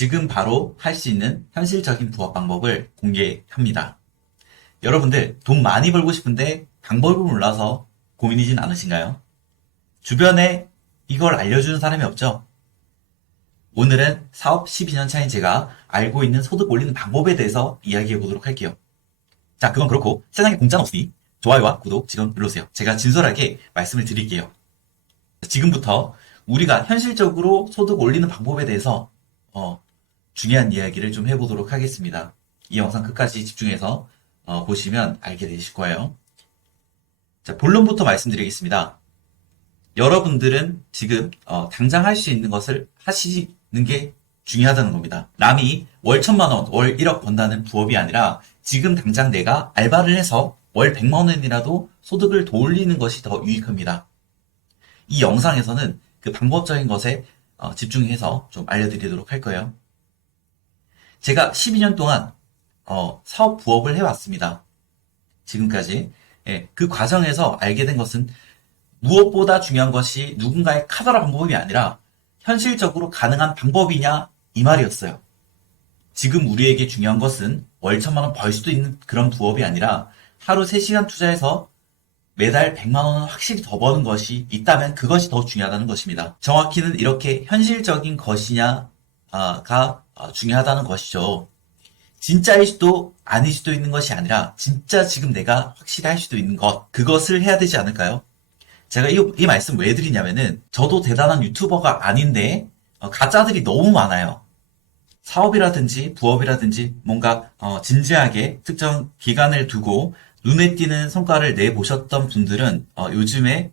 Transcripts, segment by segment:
지금 바로 할 수 있는 현실적인 부업 방법을 공개합니다. 여러분들 돈 많이 벌고 싶은데 방법을 몰라서 고민이진 않으신가요? 주변에 이걸 알려주는 사람이 없죠? 오늘은 사업 12년 차인 제가 알고 있는 소득 올리는 방법에 대해서 이야기해 보도록 할게요. 자, 그건 그렇고 세상에 공짜는 없으니 좋아요와 구독 지금 눌러주세요. 제가 진솔하게 말씀을 드릴게요. 지금부터 우리가 현실적으로 소득 올리는 방법에 대해서 중요한 이야기를 좀 해보도록 하겠습니다. 이 영상 끝까지 집중해서 보시면 알게 되실 거예요. 자, 본론부터 말씀드리겠습니다. 여러분들은 지금 당장 할 수 있는 것을 하시는 게 중요하다는 겁니다. 남이 월 1,000만 원, 월 1억 번다는 부업이 아니라 지금 당장 내가 알바를 해서 월 100만 원이라도 소득을 더 올리는 것이 더 유익합니다. 이 영상에서는 그 방법적인 것에 집중해서 좀 알려드리도록 할 거예요. 제가 12년 동안 사업 부업을 해왔습니다. 지금까지. 예, 그 과정에서 알게 된 것은 무엇보다 중요한 것이 누군가의 카더라 방법이 아니라 현실적으로 가능한 방법이냐 이 말이었어요. 지금 우리에게 중요한 것은 월 1,000만 원 벌 수도 있는 그런 부업이 아니라 하루 3시간 투자해서 매달 100만 원은 확실히 더 버는 것이 있다면 그것이 더 중요하다는 것입니다. 정확히는 이렇게 현실적인 것이냐가 중요하다는 것이죠. 진짜일 수도 아닐 수도 있는 것이 아니라 진짜 지금 내가 확실히 할 수도 있는 것, 그것을 해야 되지 않을까요? 제가 이 말씀 왜 드리냐면은 저도 대단한 유튜버가 아닌데 가짜들이 너무 많아요. 사업이라든지 부업이라든지 뭔가 진지하게 특정 기간을 두고 눈에 띄는 성과를 내보셨던 분들은 요즘에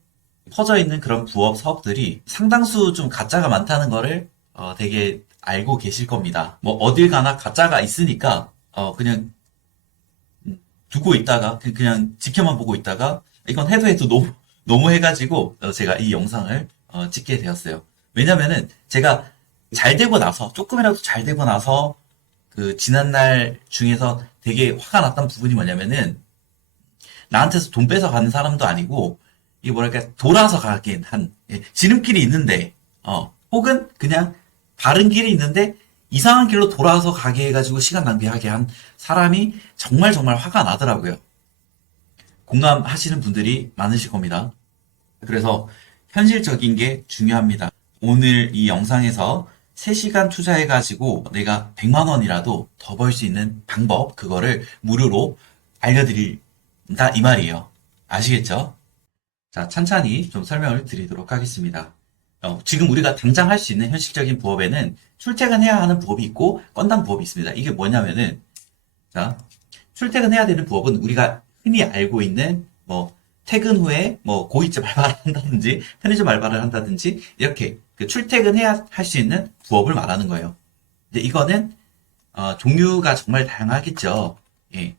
퍼져 있는 그런 부업 사업들이 상당수 좀 가짜가 많다는 거를 되게 알고 계실 겁니다. 뭐 어딜 가나 가짜가 있으니까 그냥 두고 있다가 그냥 지켜만 보고 있다가 이건 해도 너무 해가지고 제가 이 영상을 찍게 되었어요. 왜냐면은 제가 잘 되고 나서 조금이라도 잘 되고 나서 그 지난날 중에서 되게 화가 났던 부분이 뭐냐면은 나한테서 돈 뺏어 가는 사람도 아니고 이게 뭐랄까 돌아서 가긴 한 지름길이 있는데 혹은 그냥 바른 길이 있는데 이상한 길로 돌아서 가게 해가지고 시간 낭비하게 한 사람이 정말 화가 나더라고요. 공감하시는 분들이 많으실 겁니다. 그래서 현실적인 게 중요합니다. 오늘 이 영상에서 3시간 투자해가지고 내가 100만 원이라도 더 벌 수 있는 방법, 그거를 무료로 알려드린다 이 말이에요. 아시겠죠? 자, 찬찬히 좀 설명을 드리도록 하겠습니다. 지금 우리가 당장 할 수 있는 현실적인 부업에는 출퇴근해야 하는 부업이 있고 건당 부업이 있습니다. 이게 뭐냐면은 자, 출퇴근해야 되는 부업은 우리가 흔히 알고 있는 뭐 퇴근 후에 뭐 고깃집 알바를 한다든지 편의점 알바를 한다든지 이렇게 그 출퇴근해야 할 수 있는 부업을 말하는 거예요. 근데 이거는 종류가 정말 다양하겠죠. 예.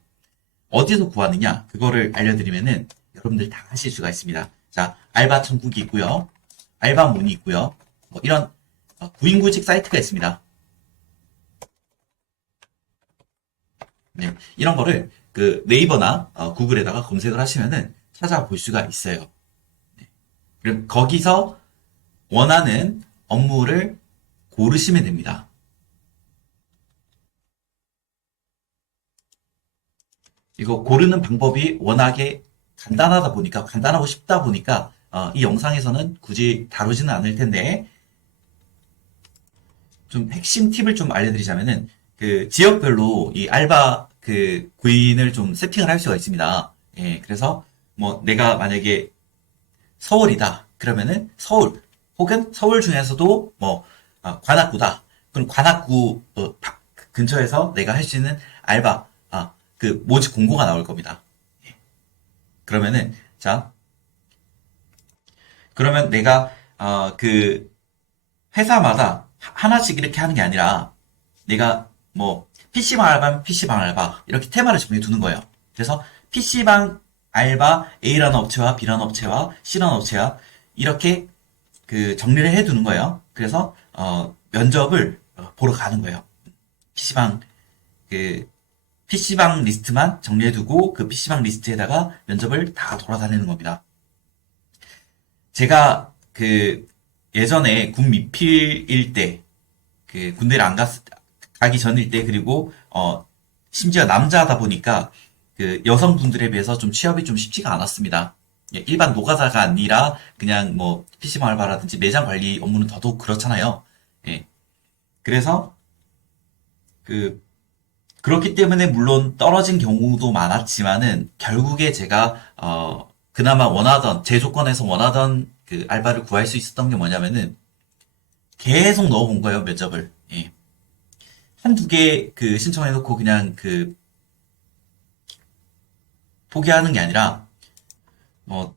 어디서 구하느냐 그거를 알려드리면은 여러분들 다 하실 수가 있습니다. 자, 알바 천국이 있고요. 알바문이 있고요. 뭐 이런 구인구직 사이트가 있습니다. 네, 이런 거를 그 네이버나 구글에다가 검색을 하시면은 찾아볼 수가 있어요. 네. 그럼 거기서 원하는 업무를 고르시면 됩니다. 이거 고르는 방법이 워낙에 간단하고 쉽다 보니까 이 영상에서는 굳이 다루지는 않을 텐데 좀 핵심 팁을 좀 알려드리자면은 그 지역별로 이 알바 그 구인을 좀 세팅을 할 수가 있습니다. 예, 그래서 뭐 내가 만약에 서울이다 그러면은 서울 혹은 서울 중에서도 뭐 관악구다 그럼 관악구 근처에서 내가 할 수 있는 알바 그 모집 공고가 나올 겁니다. 예. 그러면은 자 그러면 내가 그 회사마다 하나씩 이렇게 하는 게 아니라 내가 뭐 PC방 알바면 PC방 알바 이렇게 테마를 정해 두는 거예요. 그래서 PC방 알바 A라는 업체와 B라는 업체와 C라는 업체와 이렇게 그 정리를 해 두는 거예요. 그래서 면접을 보러 가는 거예요. PC방 그 PC방 리스트만 정리해 두고 그 PC방 리스트에다가 면접을 다 돌아다니는 겁니다. 제가 그 예전에 군 미필일 때 그 군대를 가기 전일 때, 그리고 심지어 남자다 보니까 그 여성분들에 비해서 좀 취업이 좀 쉽지가 않았습니다. 예, 일반 노가다가 아니라 그냥 뭐 PC방 알바라든지 매장 관리 업무는 더더욱 그렇잖아요. 예. 그래서 그 그렇기 때문에 물론 떨어진 경우도 많았지만은 결국에 제가 그나마 원하던 제 조건에서 원하던 그 알바를 구할 수 있었던 게 뭐냐면은 계속 넣어본 거예요, 면접을. 예. 한두 개 그 신청해놓고 그냥 그 포기하는 게 아니라 뭐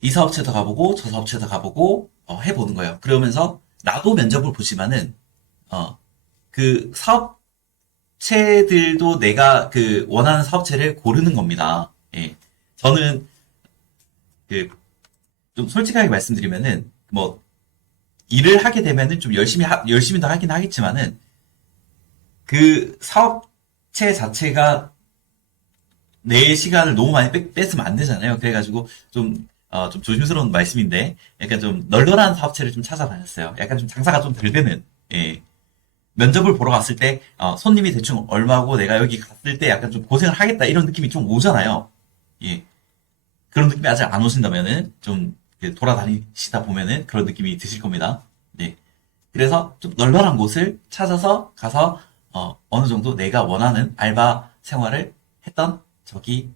이 사업체도 가보고 저 사업체도 가보고 해보는 거예요. 그러면서 나도 면접을 보지만은 그 사업체들도 내가 그 원하는 사업체를 고르는 겁니다. 예. 저는 그 좀 솔직하게 말씀드리면은 뭐 일을 하게 되면은 좀 열심히 더 하긴 하겠지만은 그 사업체 자체가 내 시간을 너무 많이 뺏으면 안 되잖아요. 그래가지고 좀 조심스러운 말씀인데 약간 좀 널널한 사업체를 좀 찾아다녔어요. 약간 좀 장사가 좀 덜 되는, 예. 면접을 보러 갔을 때, 손님이 대충 얼마고 내가 여기 갔을 때 약간 좀 고생을 하겠다 이런 느낌이 좀 오잖아요. 예. 그런 느낌이 아직 안 오신다면은 좀 돌아다니시다 보면은 그런 느낌이 드실 겁니다. 네. 그래서 좀 널널한 곳을 찾아서 가서 어느 정도 내가 원하는 알바 생활을 했던 적이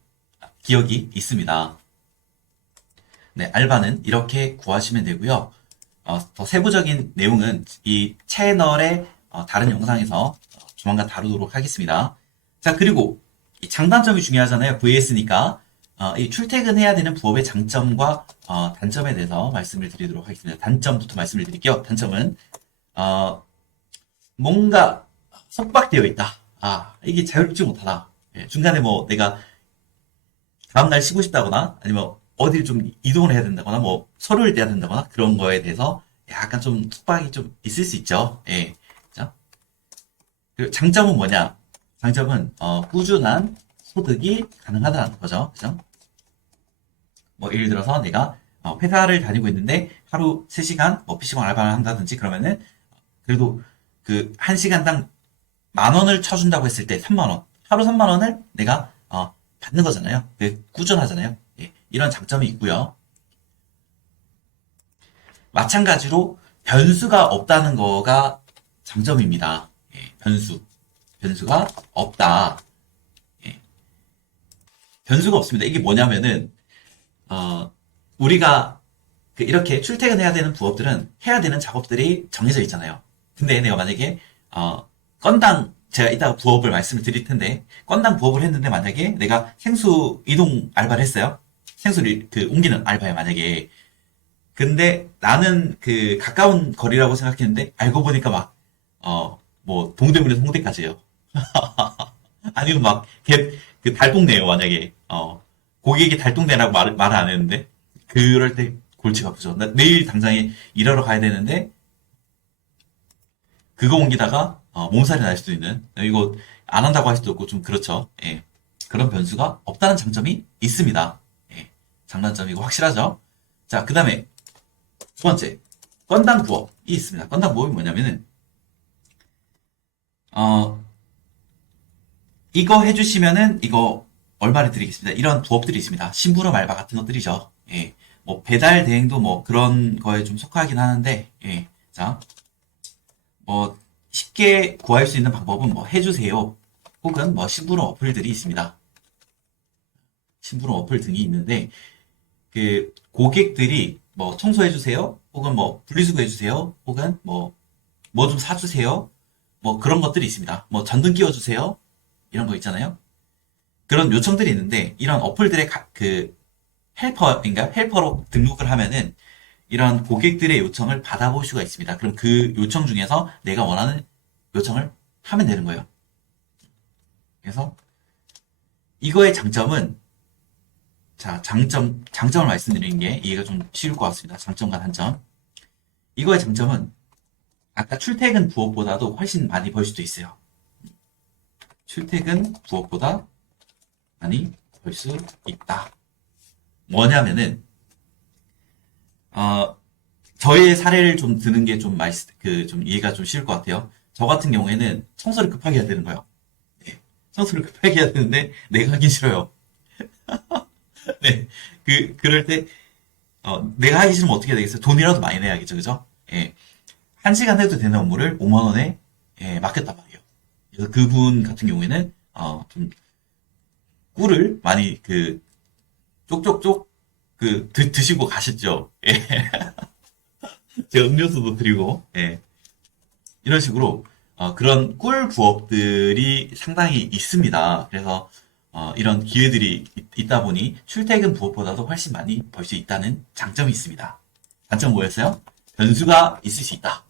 기억이 있습니다. 네, 알바는 이렇게 구하시면 되고요. 더 세부적인 내용은 이 채널의 다른 영상에서 조만간 다루도록 하겠습니다. 자, 그리고 이 장단점이 중요하잖아요. VS니까. 이 출퇴근해야 되는 부업의 장점과 단점에 대해서 말씀을 드리도록 하겠습니다. 단점부터 말씀을 드릴게요. 단점은 뭔가 속박되어 있다. 이게 자유롭지 못하다. 예, 중간에 뭐 내가 다음날 쉬고 싶다거나 아니면 어딜 좀 이동을 해야 된다거나 뭐 서류를 떼야 된다거나 그런 거에 대해서 약간 좀 속박이 좀 있을 수 있죠. 예. 그죠? 그리고 장점은 뭐냐? 장점은 꾸준한 소득이 가능하다는 거죠. 그죠? 뭐 예를 들어서 내가 회사를 다니고 있는데 하루 3시간 뭐 PC방 알바를 한다든지 그러면은 그래도 그 1시간당 10,000원을 쳐준다고 했을 때 3만 원. 하루 3만 원을 내가 받는 거잖아요. 꾸준하잖아요. 예, 이런 장점이 있고요. 마찬가지로 변수가 없다는 거가 장점입니다. 예, 변수가 없다. 예, 변수가 없습니다. 이게 뭐냐면은 우리가 이렇게 출퇴근해야 되는 부업들은 해야 되는 작업들이 정해져 있잖아요. 근데 내가 만약에 건당 제가 이따가 부업을 말씀을 드릴 텐데 건당 부업을 했는데 만약에 내가 생수 이동 알바를 했어요. 생수를 옮기는 알바에 만약에 근데 나는 그 가까운 거리라고 생각했는데 알고 보니까 막 뭐 동대문에서 홍대까지예요. 아니면 막 그 달동네예요 만약에 고객이 달동네라고 말을 안 했는데 그럴 때 골치가 아프죠. 나 내일 당장에 일하러 가야 되는데 그거 옮기다가 몸살이 날 수도 있는 이거 안 한다고 할 수도 없고 좀 그렇죠. 예. 그런 변수가 없다는 장점이 있습니다. 예. 장단점이고 확실하죠. 자, 그 다음에 두 번째 건당 부업이 있습니다. 건당 부업이 뭐냐면은 어 이거 해주시면은 이거 얼마를 드리겠습니다. 이런 부업들이 있습니다. 심부름 알바 같은 것들이죠. 예. 뭐 배달 대행도 뭐 그런 거에 좀 속하긴 하는데 예. 자, 뭐 쉽게 구할 수 있는 방법은 뭐 해주세요. 혹은 뭐 심부름 어플들이 있습니다. 심부름 어플 등이 있는데 그 고객들이 뭐 청소해주세요. 혹은 뭐 분리수거 해주세요. 혹은 뭐 좀 사주세요. 뭐 그런 것들이 있습니다. 뭐 전등 끼워주세요. 이런 거 있잖아요. 그런 요청들이 있는데 이런 어플들의 그 헬퍼로 등록을 하면은 이런 고객들의 요청을 받아볼 수가 있습니다. 그럼 그 요청 중에서 내가 원하는 요청을 하면 되는 거예요. 그래서 이거의 장점은 자, 장점을 말씀드리는 게 이해가 좀 쉬울 것 같습니다. 장점과 단점. 이거의 장점은 아까 출퇴근 부업보다도 훨씬 많이 벌 수도 있어요. 출퇴근 부업보다 많이 벌 수 있다. 뭐냐면은, 저의 사례를 좀 드는 게 좀 좀 이해가 좀 쉬울 것 같아요. 저 같은 경우에는 청소를 급하게 해야 되는 거예요. 네. 청소를 급하게 해야 되는데 내가 하기 싫어요. 네. 그럴 때 내가 하기 싫으면 어떻게 해야 되겠어요? 돈이라도 많이 내야겠죠, 그죠? 예. 1시간 해도 되는 업무를 5만 원에 예, 맡겼단 말이에요. 그래서 그분 같은 경우에는 좀 꿀을 많이 쪽쪽쪽 드시고 가셨죠. 예. 제가 음료수도 드리고 예. 이런 식으로 그런 꿀 부업들이 상당히 있습니다. 그래서 이런 기회들이 있다 보니 출퇴근 부업보다도 훨씬 많이 벌 수 있다는 장점이 있습니다. 단점 뭐였어요? 변수가 있을 수 있다.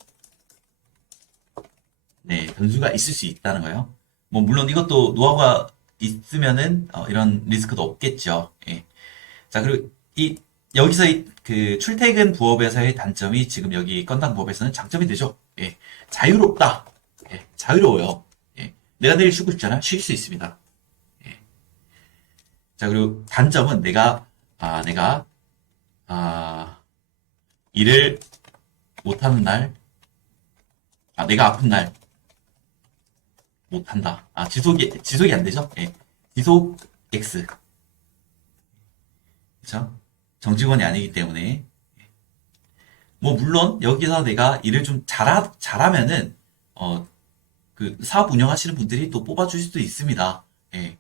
네, 변수가 있을 수 있다는 거예요. 뭐 물론 이것도 노하우가 있으면은 이런 리스크도 없겠죠. 예. 자, 그리고 여기서 그 출퇴근 부업에서의 단점이 지금 여기 건당 부업에서는 장점이 되죠. 예. 자유롭다. 예. 자유로워요. 예. 내가 내일 쉬고 싶잖아. 쉴 수 있습니다. 예. 자, 그리고 단점은 내가, 아, 일을 못하는 날, 내가 아픈 날 못한다. 지속이 안 되죠? 예. 지속 X. 그쵸? 정직원이 아니기 때문에 뭐 물론 여기서 내가 일을 좀 잘하면은 그 사업 운영하시는 분들이 또 뽑아줄 수도 있습니다. 예.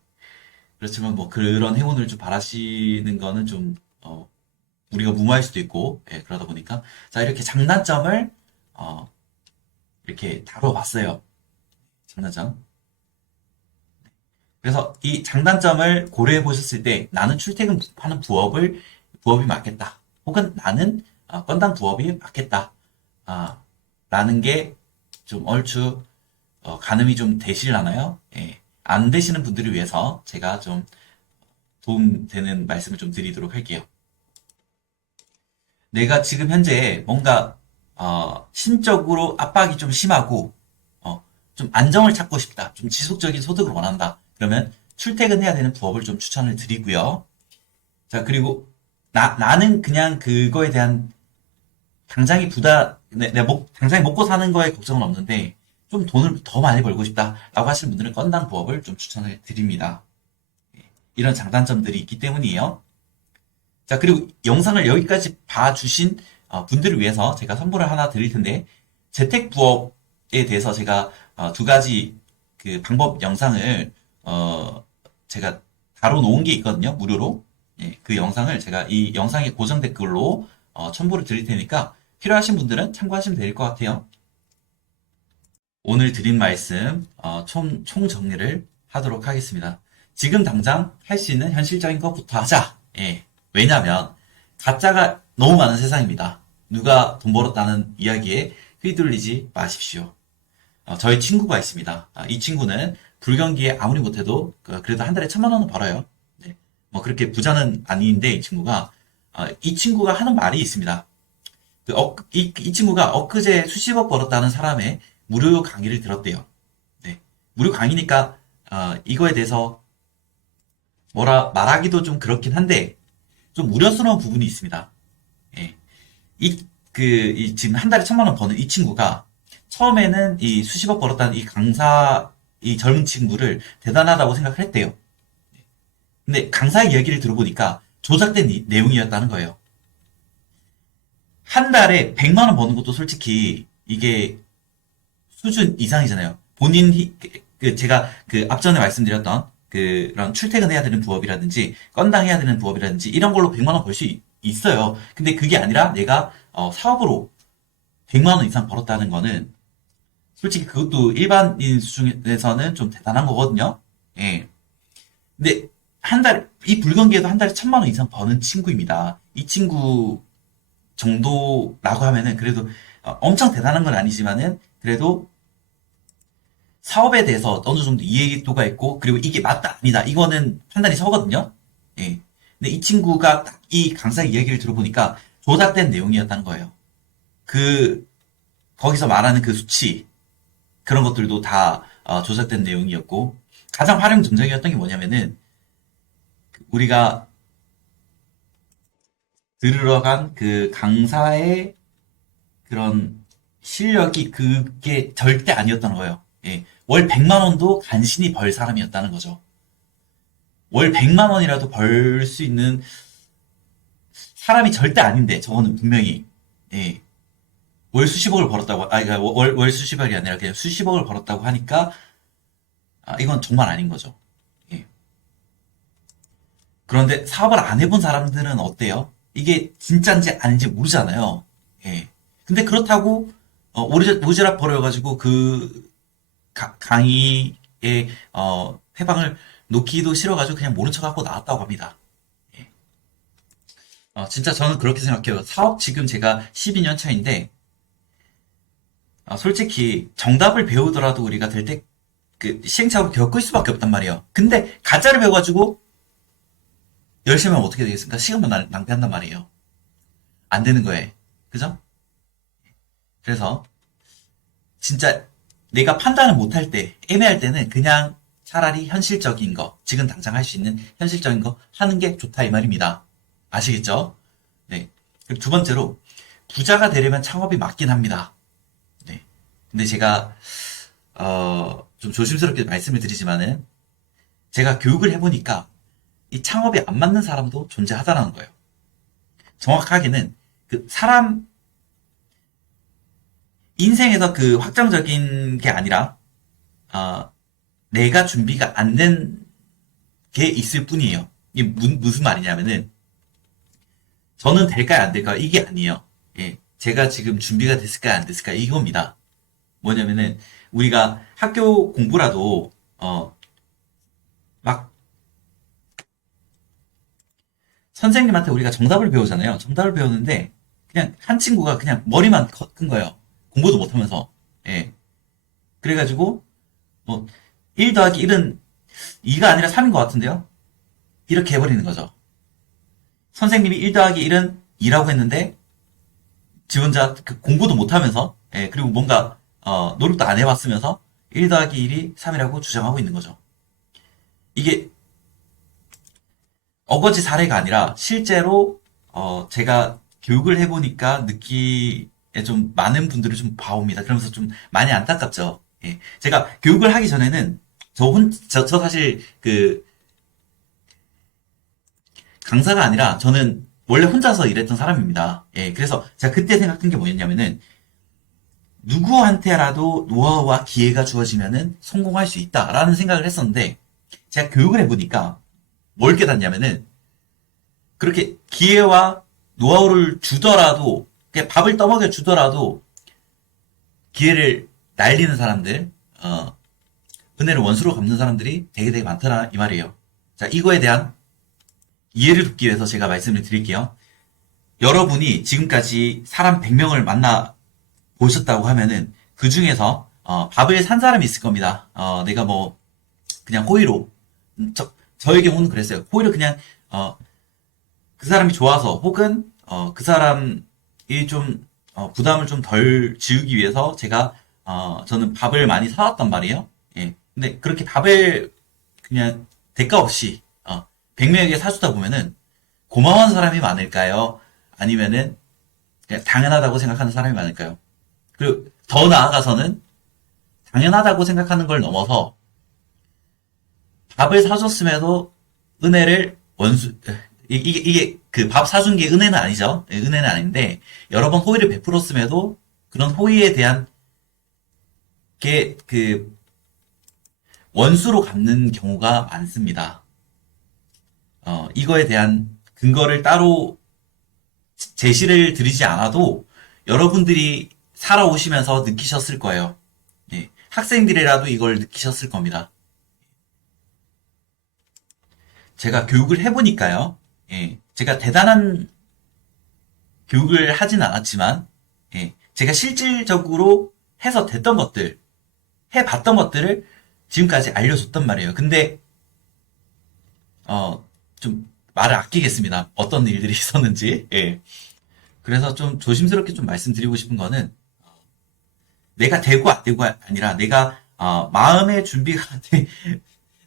그렇지만 뭐 그런 행운을 좀 바라시는 거는 좀 우리가 무모할 수도 있고 예, 그러다 보니까 자 이렇게 장단점을 어, 이렇게 다뤄봤어요. 장단점. 그래서 이 장단점을 고려해 보셨을 때 나는 출퇴근하는 부업이 맞겠다. 혹은 나는 건당 부업이 맞겠다. 라는 게 좀 얼추 가늠이 좀 되시려나요? 예. 안 되시는 분들을 위해서 제가 좀 도움되는 말씀을 좀 드리도록 할게요. 내가 지금 현재 뭔가 심적으로 압박이 좀 심하고 좀 안정을 찾고 싶다. 좀 지속적인 소득을 원한다. 그러면 출퇴근해야 되는 부업을 좀 추천을 드리고요. 자, 그리고 나는 그냥 그거에 대한 당장이 당장에 먹고 사는 거에 걱정은 없는데 좀 돈을 더 많이 벌고 싶다라고 하시는 분들은 건당 부업을 좀 추천을 드립니다. 이런 장단점들이 있기 때문이에요. 자, 그리고 영상을 여기까지 봐주신 분들을 위해서 제가 선물을 하나 드릴 텐데, 재택 부업에 대해서 제가 두 가지 그 방법 영상을, 제가 다뤄놓은 게 있거든요. 무료로. 예, 그 영상을 제가 이 영상의 고정 댓글로 첨부를 드릴 테니까 필요하신 분들은 참고하시면 될 것 같아요. 오늘 드린 말씀, 총 정리를 하도록 하겠습니다. 지금 당장 할 수 있는 현실적인 것부터 하자. 예. 왜냐면, 가짜가 너무 많은 세상입니다. 누가 돈 벌었다는 이야기에 휘둘리지 마십시오. 저희 친구가 있습니다. 이 친구는 불경기에 아무리 못해도 그래도 한 달에 1,000만 원은 벌어요. 네. 뭐 그렇게 부자는 아닌데 이 친구가 하는 말이 있습니다. 이 친구가 엊그제 수십억 벌었다는 사람의 무료 강의를 들었대요. 네. 무료 강의니까 이거에 대해서 뭐라 말하기도 좀 그렇긴 한데 좀 우려스러운 부분이 있습니다. 예. 지금 한 달에 1,000만 원 버는 이 친구가 처음에는 이 수십억 벌었다는 이 젊은 친구를 대단하다고 생각을 했대요. 근데 강사의 이야기를 들어보니까 조작된 내용이었다는 거예요. 한 달에 100만 원 버는 것도 솔직히 이게 수준 이상이잖아요. 제가 그 앞전에 말씀드렸던 그런 출퇴근해야 되는 부업이라든지 건당 해야 되는 부업이라든지 이런 걸로 100만 원 벌 수 있어요. 근데 그게 아니라 내가 사업으로 100만 원 이상 벌었다는 거는 솔직히 그것도 일반인 수준에서는 좀 대단한 거거든요. 예. 근데 이 불경기에도 한 달에 1,000만 원 이상 버는 친구입니다. 이 친구 정도라고 하면은 그래도 엄청 대단한 건 아니지만은 그래도 사업에 대해서 어느 정도 이해도가 있고 그리고 이게 맞다 아니다 이거는 판단이 서거든요. 예. 근데 이 친구가 딱 이 강사 이야기를 들어보니까 조작된 내용이었다는 거예요. 그 거기서 말하는 그 수치 그런 것들도 다 조작된 내용이었고 가장 활용점정이었던 게 뭐냐면은 우리가 들으러 간 그 강사의 그런 실력이 그게 절대 아니었던 거예요. 예. 월 100만 원도 간신히 벌 사람이었다는 거죠. 월 100만 원이라도 벌 수 있는 사람이 절대 아닌데, 저거는 분명히, 예. 월 수십억을 벌었다고, 그러니까 월 수십억이 아니라 그냥 수십억을 벌었다고 하니까, 이건 정말 아닌 거죠. 예. 그런데 사업을 안 해본 사람들은 어때요? 이게 진짜인지 아닌지 모르잖아요. 예. 근데 그렇다고, 오지랖 버려가지고 강의에, 회방을 놓기도 싫어가지고 그냥 모른 척하고 나왔다고 합니다. 예. 진짜 저는 그렇게 생각해요. 사업 지금 제가 12년 차인데, 솔직히 정답을 배우더라도 우리가 될 때, 시행착오를 겪을 수밖에 없단 말이에요. 근데 가짜를 배워가지고 열심히 하면 어떻게 되겠습니까? 시간만 낭비한단 말이에요. 안 되는 거예요. 그죠? 그래서 진짜 내가 판단을 못할 때, 애매할 때는 그냥 차라리 현실적인 거, 지금 당장 할 수 있는 현실적인 거 하는 게 좋다 이 말입니다. 아시겠죠? 네. 그리고 두 번째로, 부자가 되려면 창업이 맞긴 합니다. 네. 근데 제가, 좀 조심스럽게 말씀을 드리지만은, 제가 교육을 해보니까, 이 창업이 안 맞는 사람도 존재하다는 거예요. 정확하게는, 사람, 인생에서 확정적인 게 아니라, 어, 내가 준비가 안 된 게 있을 뿐이에요. 이게 무슨 말이냐면은, 저는 될까요, 안 될까요? 이게 아니에요. 예. 제가 지금 준비가 됐을까요, 안 됐을까요? 이겁니다. 뭐냐면은, 우리가 학교 공부라도, 막, 선생님한테 우리가 정답을 배우잖아요. 정답을 배우는데, 그냥 한 친구가 그냥 머리만 큰 거예요. 공부도 못하면서. 예. 그래가지고, 뭐, 1 더하기 1은 2가 아니라 3인 것 같은데요? 이렇게 해버리는 거죠. 선생님이 1 더하기 1은 2라고 했는데, 지 혼자 공부도 못하면서, 예, 그리고 뭔가, 노력도 안 해봤으면서, 1 더하기 1이 3이라고 주장하고 있는 거죠. 이게 어거지 사례가 아니라, 실제로, 제가 교육을 해보니까 느끼에 좀 많은 분들을 좀 봐옵니다. 그러면서 좀 많이 안타깝죠. 예. 제가 교육을 하기 전에는, 저 사실 강사가 아니라 저는 원래 혼자서 일했던 사람입니다. 예, 그래서 제가 그때 생각한 게 뭐였냐면은 누구한테라도 노하우와 기회가 주어지면은 성공할 수 있다라는 생각을 했었는데 제가 교육을 해보니까 뭘 깨닫냐면은 그렇게 기회와 노하우를 주더라도 그냥 밥을 떠먹여 주더라도 기회를 날리는 사람들, 은혜를 원수로 갚는 사람들이 되게 많더라 이 말이에요. 자, 이거에 대한 이해를 돕기 위해서 제가 말씀을 드릴게요. 여러분이 지금까지 사람 100명을 만나 보셨다고 하면은 그 중에서 밥을 산 사람이 있을 겁니다. 내가 뭐 그냥 호의로 저의 경우는 그랬어요. 호의로 그냥 그 사람이 좋아서 혹은 그 사람이 좀 부담을 좀 덜 지우기 위해서 제가 저는 밥을 많이 사왔단 말이에요. 예. 근데 그렇게 밥을 그냥 대가 없이 100명에게 사주다 보면은 고마운 사람이 많을까요? 아니면은 그냥 당연하다고 생각하는 사람이 많을까요? 그리고 더 나아가서는 당연하다고 생각하는 걸 넘어서 밥을 사줬음에도 은혜를 이게 그 밥 사준 게 은혜는 아니죠. 예, 은혜는 아닌데 여러 번 호의를 베풀었음에도 그런 호의에 대한 게 원수로 갚는 경우가 많습니다. 이거에 대한 근거를 따로 제시를 드리지 않아도 여러분들이 살아오시면서 느끼셨을 거예요. 예, 학생들이라도 이걸 느끼셨을 겁니다. 제가 교육을 해보니까요. 예, 제가 대단한 교육을 하진 않았지만, 예, 제가 실질적으로 해서 됐던 것들, 해봤던 것들을 지금까지 알려줬단 말이에요. 근데, 좀 말을 아끼겠습니다. 어떤 일들이 있었는지. 예. 그래서 좀 조심스럽게 좀 말씀드리고 싶은 거는, 내가 되고 안 되고 아니라 내가, 마음의 준비가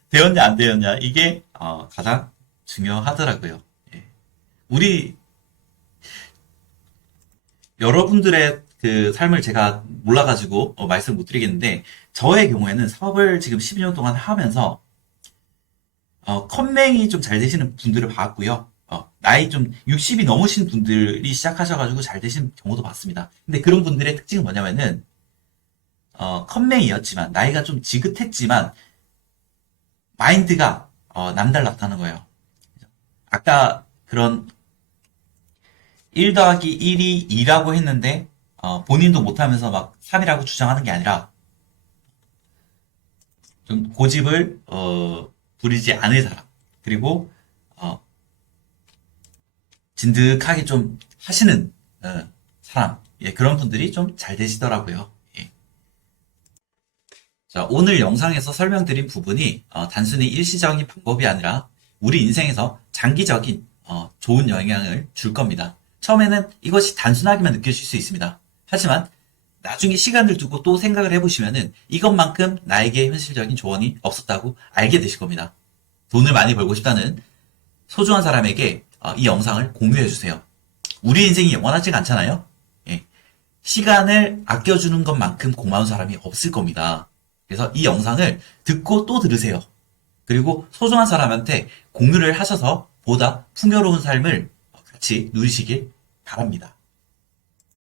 되었냐 안 되었냐. 이게, 가장 중요하더라고요. 예. 우리, 여러분들의 그 삶을 제가 몰라가지고 말씀 못 드리겠는데, 저의 경우에는 사업을 지금 12년 동안 하면서 컴맹이 좀 잘 되시는 분들을 봤고요. 나이 좀 60이 넘으신 분들이 시작하셔가지고 잘 되신 경우도 봤습니다. 근데 그런 분들의 특징은 뭐냐면은 컴맹이었지만 나이가 좀 지긋했지만 마인드가 남달랐다는 거예요. 아까 그런 1 더하기 1이 2라고 했는데 본인도 못하면서 막 3이라고 주장하는 게 아니라 좀 고집을 부리지 않을 사람, 그리고 어, 진득하게 좀 하시는 사람, 예, 그런 분들이 좀 잘 되시더라고요. 예. 자, 오늘 영상에서 설명드린 부분이 단순히 일시적인 방법이 아니라 우리 인생에서 장기적인 좋은 영향을 줄 겁니다. 처음에는 이것이 단순하게만 느껴질 수 있습니다. 하지만 나중에 시간을 두고 또 생각을 해보시면은 이것만큼 나에게 현실적인 조언이 없었다고 알게 되실 겁니다. 돈을 많이 벌고 싶다는 소중한 사람에게 이 영상을 공유해주세요. 우리 인생이 영원하지가 않잖아요? 예. 시간을 아껴주는 것만큼 고마운 사람이 없을 겁니다. 그래서 이 영상을 듣고 또 들으세요. 그리고 소중한 사람한테 공유를 하셔서 보다 풍요로운 삶을 같이 누리시길 바랍니다.